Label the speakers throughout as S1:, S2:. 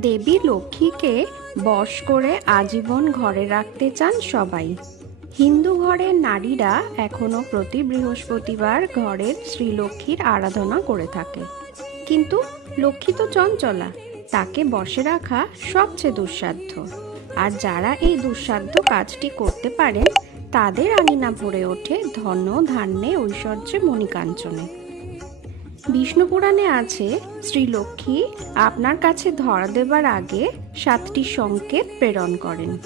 S1: দেবী লক্ষ্মীকে বশ করে আজীবন ঘরে রাখতে চান সবাই। হিন্দু ঘরের নারীরা এখনও প্রতি বৃহস্পতিবার ঘরের শ্রীলক্ষ্মীর আরাধনা করে থাকে। কিন্তু লক্ষ্মী তো চঞ্চলা, তাকে বসে রাখা সবচেয়ে দুঃসাধ্য। আর যারা এই দুঃসাধ্য কাজটি করতে পারেন, তাদের আঙিনা ভরে ওঠে ধন ধান্যে ঐশ্বর্যে মণিকাঞ্চনে। বিষ্ণু পুরাণে আছে শ্রীলক্ষ্মী আপনার কাছে ধরা দেবার আগে সাতটি সংকেত প্রেরণ করেন।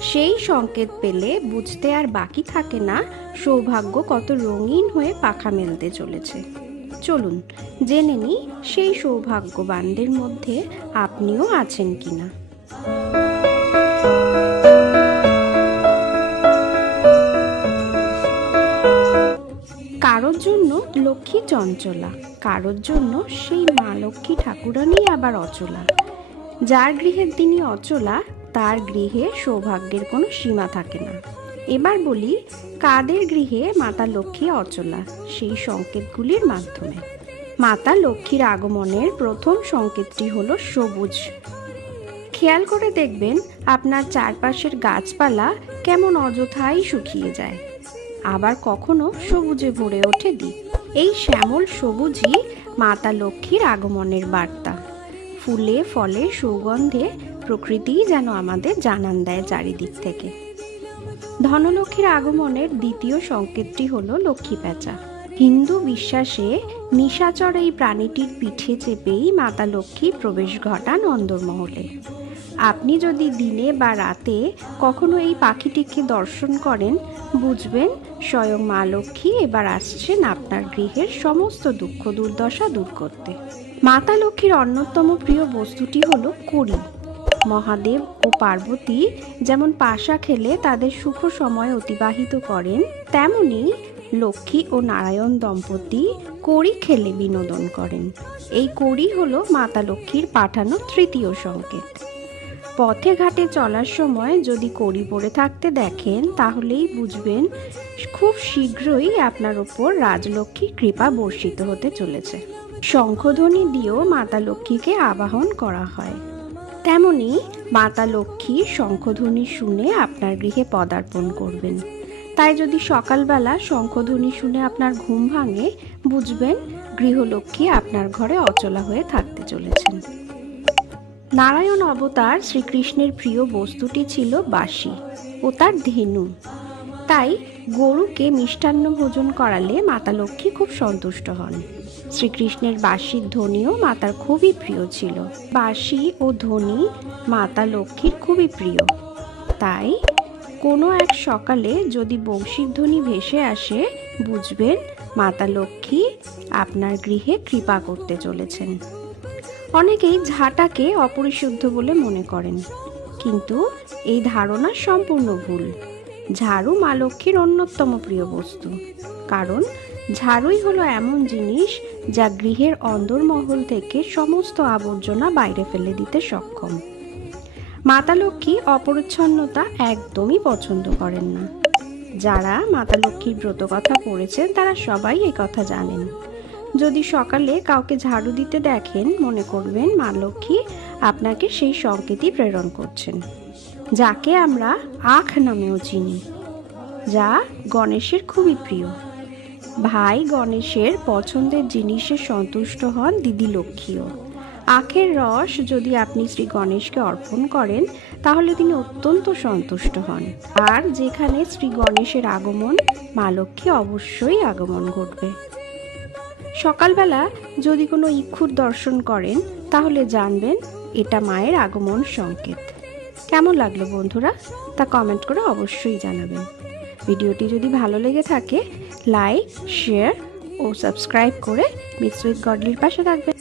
S1: সেই সংকেত পেলে বুঝতে আর বাকি থাকে না সৌভাগ্য কত রঙিন হয়ে পাখা মেলতে চলেছে। চলুন, জেনে নিই সেই সৌভাগ্যবানদের মধ্যে আপনিও আছেন কিনা? কারোর জন্য লক্ষ্মী চঞ্চলা, কারোর জন্য সেই মা লক্ষ্মী ঠাকুরানি আবার অচলা। যার গৃহের তিনি অচলা, তার গৃহে সৌভাগ্যের কোনো সীমা থাকে না। এবার বলি, কাদের গৃহে মাতা লক্ষ্মী অচলা? সেই সংকেতগুলির মাধ্যমে। মাতা লক্ষ্মীর আগমনের প্রথম সংকেতটি হলো সবুজ। খেয়াল করে দেখবেন, আপনার চারপাশের গাছপালা কেমন অযথাই শুকিয়ে যায়। আবার কখনো সবুজে ভরে ওঠে দ্বীপ এই শ্যামল সবুজই মাতা লক্ষ্মীর আগমনের বার্তা। ফুলে, ফলে, সুগন্ধে প্রকৃতিই যেন আমাদের জানান দেয় চারিদিক থেকে। ধনলক্ষ্মীর আগমনের দ্বিতীয় সংকেতটি হলো লক্ষ্মী প্যাঁচা হিন্দু বিশ্বাসে নিশাচর এই প্রাণীটির পিঠে চেপেই মাতা লক্ষ্মী প্রবেশ ঘটান অন্দরমহলে। আপনি যদি দিনে বা রাতে কখনো এই পাখিটিকে দর্শন করেন, বুঝবেন স্বয়ং মা লক্ষ্মী এবার আসছেন আপনার গৃহের সমস্ত দুঃখ দুর্দশা দূর করতে। মাতা লক্ষ্মীর অন্যতম প্রিয় বস্তুটি হলো কড়ি। মহাদেব ও পার্বতী যেমন পাশা খেলে তাদের সুখ সময় অতিবাহিত করেন, তেমনি লক্ষ্মী ও নারায়ণ দম্পতি কড়ি খেলে বিনোদন করেন। এই কড়ি হলো মাতা লক্ষ্মীর পাঠানো তৃতীয় সংকেত। পথে ঘাটে চলার সময় যদি কড়ি পড়ে থাকতে দেখেন, তাহলেই বুঝবেন খুব শীঘ্রই আপনার ওপর রাজলক্ষ্মীর কৃপা বর্ষিত হতে চলেছে। শঙ্খধ্বনি দিয়েও মাতা লক্ষ্মীকে আবাহন করা হয়। তেমনি মাতা লক্ষ্মী শঙ্খধ্বনি শুনে আপনার গৃহে পদার্পণ করবেন। তাই যদি সকালবেলা শঙ্খধ্বনি শুনে আপনার ঘুম ভাঙে, বুঝবেন গৃহলক্ষ্মী আপনার ঘরে অচলা হয়ে থাকতে চলেছেন। নারায়ণ অবতার শ্রীকৃষ্ণের প্রিয় বস্তুটি ছিল বাঁশি ও তার ধেনু। তাই গরুকে মিষ্টান্ন ভোজন করালে মাতা লক্ষ্মী খুব সন্তুষ্ট হন। শ্রীকৃষ্ণের বাঁশির ধ্বনিও মাতার খুবই প্রিয় ছিল। বাঁশি ও ধ্বনি মাতা লক্ষ্মীর খুবই প্রিয়। তাই কোনো এক সকালে যদি বংশীর ধ্বনি ভেসে আসে, বুঝবেন মাতা লক্ষ্মী আপনার গৃহে কৃপা করতে চলেছেন। অনেকেই ঝাঁটাকে অপরিশুদ্ধ বলে মনে করেন। কিন্তু এই ধারণা সম্পূর্ণ ভুল। ঝাড়ু মা লক্ষ্মীর অন্যতম প্রিয় বস্তু। কারণ ঝাড়ুই হলো এমন জিনিস যা গৃহের অন্দরমহল থেকে সমস্ত আবর্জনা বাইরে ফেলে দিতে সক্ষম। মাতা লক্ষ্মী অপরিচ্ছন্নতা একদমই পছন্দ করেন না। যারা মাতা লক্ষ্মীর ব্রত কথা পড়েছেন তারা সবাই এই কথা জানেন। যদি সকালে কাউকে ঝাড়ু দিতে দেখেন, মনে করবেন মা লক্ষ্মী আপনাকে সেই সংকেতই প্রেরণ করছেন, যাকে আমরা আখ নামেও চিনি, যা গণেশের খুবই প্রিয়। ভাই গণেশের পছন্দের জিনিসে সন্তুষ্ট হন দিদি লক্ষ্মীও। আখের রস যদি আপনি শ্রী গণেশকে অর্পণ করেন, তাহলে তিনি অত্যন্ত সন্তুষ্ট হন। আর যেখানে শ্রী গণেশের আগমন, মা লক্ষ্মী অবশ্যই আগমন ঘটবে। সকালবেলা যদি কোনো ইক্ষুর দর্শন করেন, তাহলে জানবেন এটা মায়ের আগমন সংকেত। কেমন লাগল বন্ধুরা? তা কমেন্ট করে অবশ্যই জানাবেন। ভিডিওটি যদি ভালো লেগে থাকে লাইক শেয়ার ও সাবস্ক্রাইব করে মিক্স উইথ গডলির পাশে থাকবেন।